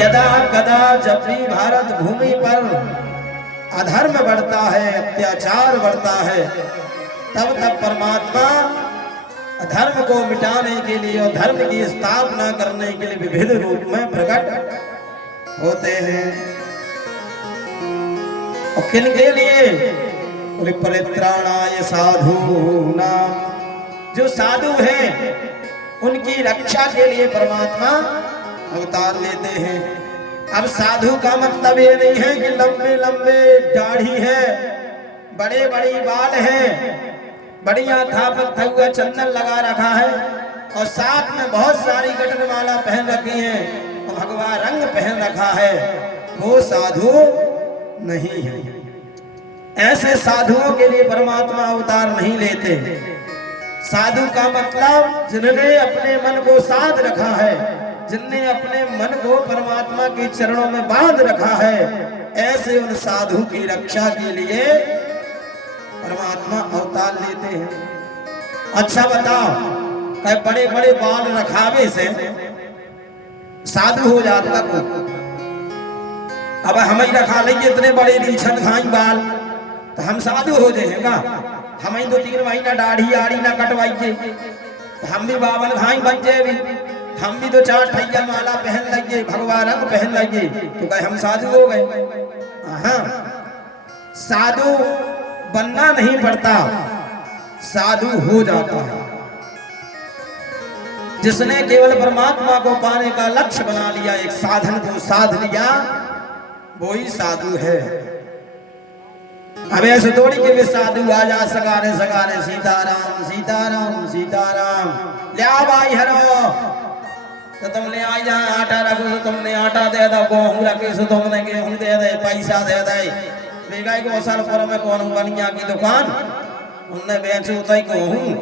यदा कदा जब भी भारत भूमि पर अधर्म बढ़ता है, अत्याचार बढ़ता है, तब तब परमात्मा धर्म को मिटाने के लिए और धर्म की स्थापना करने के लिए विविध रूप में प्रकट होते हैं। और किन के लिए? परित्राणाय साधूनां, जो साधु हैं उनकी रक्षा के लिए परमात्मा अवतार लेते हैं। अब साधु का मतलब ये नहीं है कि लंबे लंबे दाढ़ी है, बड़े बड़ी बाल है, बढ़िया थापक हुआ चंदन लगा रखा है और साथ में बहुत सारी गठनमाला पहन रखी है और भगवा रंग पहन रखा है, वो साधु नहीं है। ऐसे साधुओं के लिए परमात्मा अवतार नहीं लेते। साधु का मतलब जिन्होंने अपने मन को साध रखा है, जिनने अपने मन को परमात्मा के चरणों में बांध रखा है, ऐसे उन साधु की रक्षा के लिए परमात्मा अवतार लेते हैं। अच्छा बताओ, कई बड़े बड़े बाल रखावे से साधु हो जाता को? अब हम ही रखा लेंगे इतने बड़े रीछन खाई बाल तो हम साधु हो जाएगा? हम ही 2-3 महीना दाढ़ी आड़ी ना कटवाइए तो हम भी बावन खाई बन जाए, हम भी 2-4 ठैया माला पहन लगे, भगवा रंग पहन लगे तो कहे हम साधु हो गए? हाँ, साधु बनना नहीं पड़ता, साधु हो जाता है। जिसने केवल परमात्मा को पाने का लक्ष्य बना लिया, एक साधन को साध लिया, वो ही साधु है। अब ऐसे थोड़ी के भी साधु आ जा सगारे सगारे सीताराम सीताराम सीताराम, ले भाई हरो तो तुमने आई जहाँ आटा रखो तो तुमने आटा दे दो, गेहूं रखे सो तुमने गेहूं दे दे, पैसा दे दे। बेगाई को असलपुर में कौन बनिया की दुकान उनने बेचे उतई गेहूं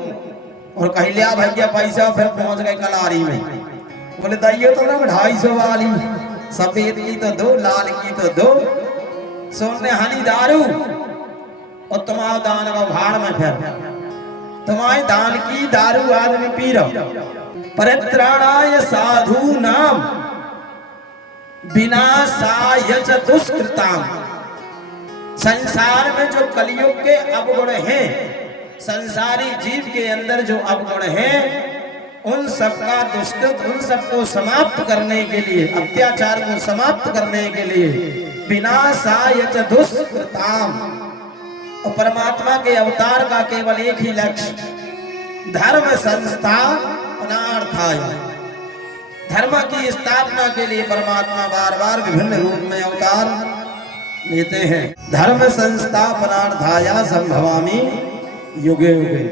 और कहीं लिया भैया पैसा, फिर पहुंच गए कलारी में। बोले दाइयो तो ना 250 वाली, सफेद की तो दो, लाल की तो दो, सोने हनी दारू और तुम्हारा दान का भाड़ में, फिर तुम्हारे दान की दारू आदमी पी रहा। परित्राणाय साधूनां विनाशाय च दुष्कृतां, संसार में जो कलयुग के अवगुण हैं, संसारी जीव के अंदर जो अवगुण हैं, उन सबका दुष्कृत, उन सबको समाप्त करने के लिए, अत्याचार को समाप्त करने के लिए विनाशाय च दुष्कृतां, और परमात्मा के अवतार का केवल एक ही लक्ष्य, धर्म संस्थापनार्थाय, धर्म की स्थापना के लिए परमात्मा बार बार विभिन्न रूप में अवतार लेते हैं। धर्म संस्थापनार्थाय संभवामि युगे युगे।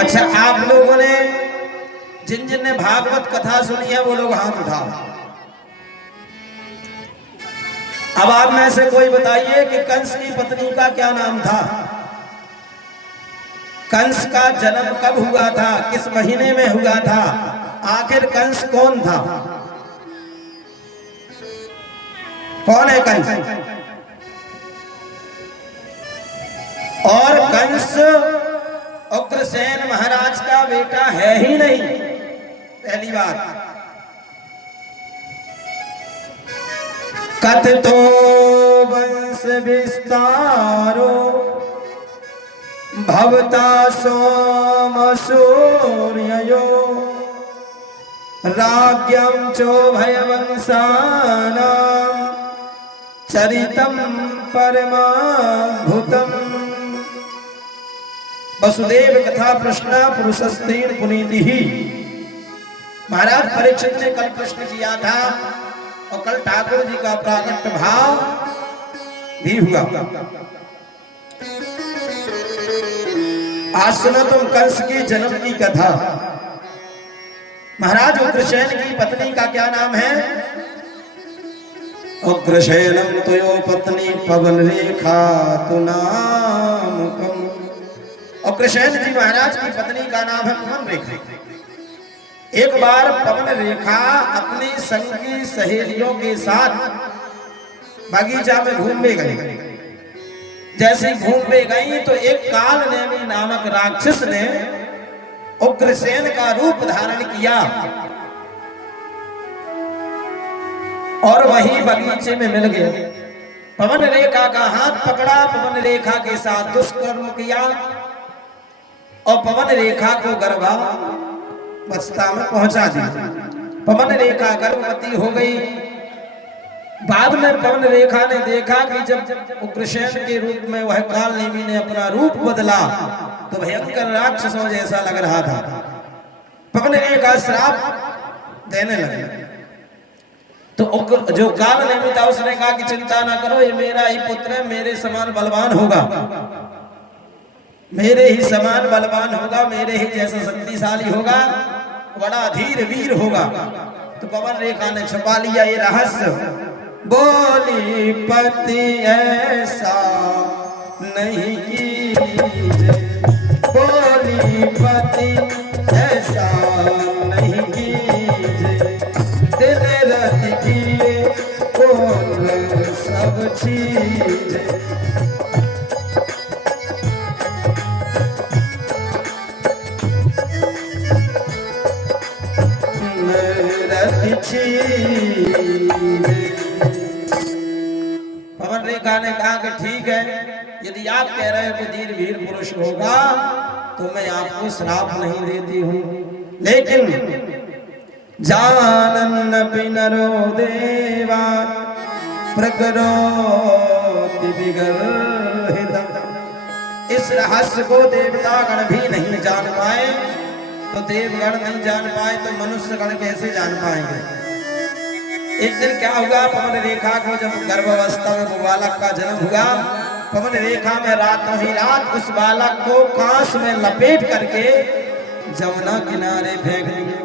अच्छा, आप लोगों ने जिन जिन ने भागवत कथा सुनी है वो लोग हाथ उठाओ। अब आप में से कोई बताइए कि कंस की पत्नी का क्या नाम था? कंस का जन्म कब हुआ था? किस महीने में हुआ था? आखिर कंस कौन था? कौन है कंस? और कंस उग्रसेन महाराज का बेटा है ही नहीं, पहली बात। कथितो वंश विस्तारो भवता सोम सूर्ययो राज्ञं चोभयवंशानां चरितं परमाद्भुतम्। वसुदेव कथा प्रश्न पुरुषस्तेन पुनीति ही। महाराज परीक्षित ने कल प्रश्न किया था और कल ठाकुर जी का प्राकट भाव भी हुआ। आज सुनो तुम कंस की जन्म की कथा। महाराज उग्रसेन की पत्नी का क्या नाम है? उग्रसेनम तुयो पत्नी पवन रेखा तु नामकम। उग्रसेन जी महाराज की पत्नी का नाम है पवन रेखा। एक बार पवन रेखा अपनी संगी सहेलियों के साथ बगीचा में घूमने गई। जैसे घूमने गई तो एक काल नेमी नामक राक्षस ने उग्रसेन का रूप धारण किया और वही बगीचे में मिल गए। पवन रेखा का हाथ पकड़ा, पवन रेखा के साथ दुष्कर्म किया और पवन रेखा को गर्भावस्था में पहुंचा दिया। पवन रेखा गर्भवती हो गई। बाद में पवन रेखा ने देखा कि जब उग्रसेन के रूप में वह कालनेमी ने अपना रूप बदला तो भयंकर राक्षसों जैसा लग रहा था। पवन रेखा श्राप देने लगे तो जो कालनेमी था उसने कहा कि चिंता ना करो, ये मेरा ही पुत्र है, मेरे समान बलवान होगा, मेरे ही समान बलवान होगा, मेरे ही जैसा शक्तिशाली होगा, बड़ा धीर वीर होगा। तो पवन रेखा ने छुपा लिया ये रहस्य। बोली पति ऐसा नहीं कीजिए, बोली पति ऐसा नहीं कीजिए, दिल रत किए बोल सब चीज। पवन रेखा ने कहा कि ठीक है, यदि आप कह रहे हो कि धीर वीर पुरुष होगा तो मैं आपको श्राप नहीं देती हूं, लेकिन जानन पिनरो देवा प्रकरोति विगर्हितम्, इस रहस्य को देवतागण भी नहीं जान पाए तो देवगण नहीं जान पाए तो मनुष्यगण कैसे जान पाएंगे। एक दिन क्या हुआ, पवन रेखा को जब गर्भावस्था में वो बालक का जन्म हुआ, पवन रेखा में रातों ही रात उस बालक को कांस में लपेट करके जमुना किनारे फेंक दिया।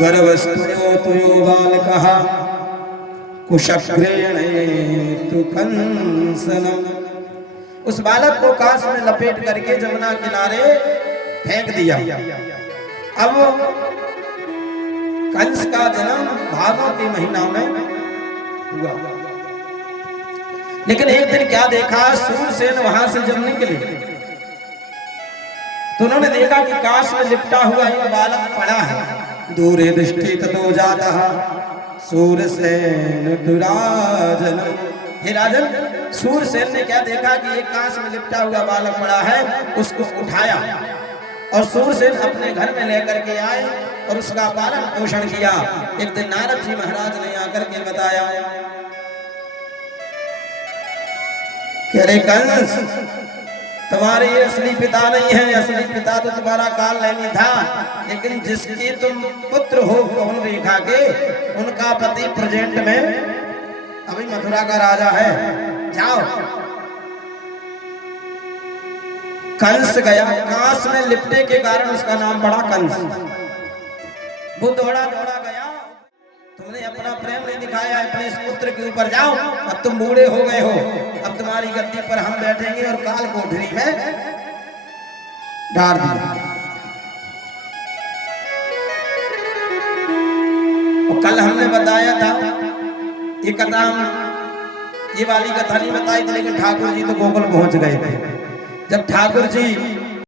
गर्भस्थो तुयो बालकः कुशक्रेणेतु कंसनम्, उस बालक को कांस में लपेट करके जमुना किनारे फेंक दिया। अब कंस का जन्म भादों के महीना में हुआ। लेकिन एक दिन क्या देखा, सूरसेन वहां से जब निकले तो उन्होंने देखा कि कांस में लिपटा हुआ एक बालक पड़ा है। दूरे दृष्टि ततो जाता सूरसेन दुराजन, हे राजन, सूरसेन ने क्या देखा कि एक कांस में लिपटा हुआ बालक पड़ा है, उसको उठाया और सूरसेन अपने घर में लेकर के आए और उसका पालन पोषण किया। एक दिन नारद जी महाराज ने आकर के बताया कि अरे कंस, तुम्हारे ये असली पिता नहीं है, असली पिता तो तुम्हारा कालनेमी था, लेकिन जिसकी तुम पुत्र हो पवन रेखा के, उनका पति प्रेजेंट में अभी मथुरा का राजा है, जाओ। कंस गया, कांस में लिपटे के कारण उसका नाम पड़ा कंस। वो दौड़ा दौड़ा गया, तुमने अपना प्रेम नहीं दिखाया अपने इस पुत्र के ऊपर, जाओ, अब तुम बूढ़े हो गए हो, अब तुम्हारी गद्दी पर हम बैठेंगे, और काल कोठरी में डाल दिया। कल हमने बताया था ये कथा, ये वाली कथा नहीं बताई थी, लेकिन ठाकुर जी तो गोकुल पहुंच गए थे। जब ठाकुर जी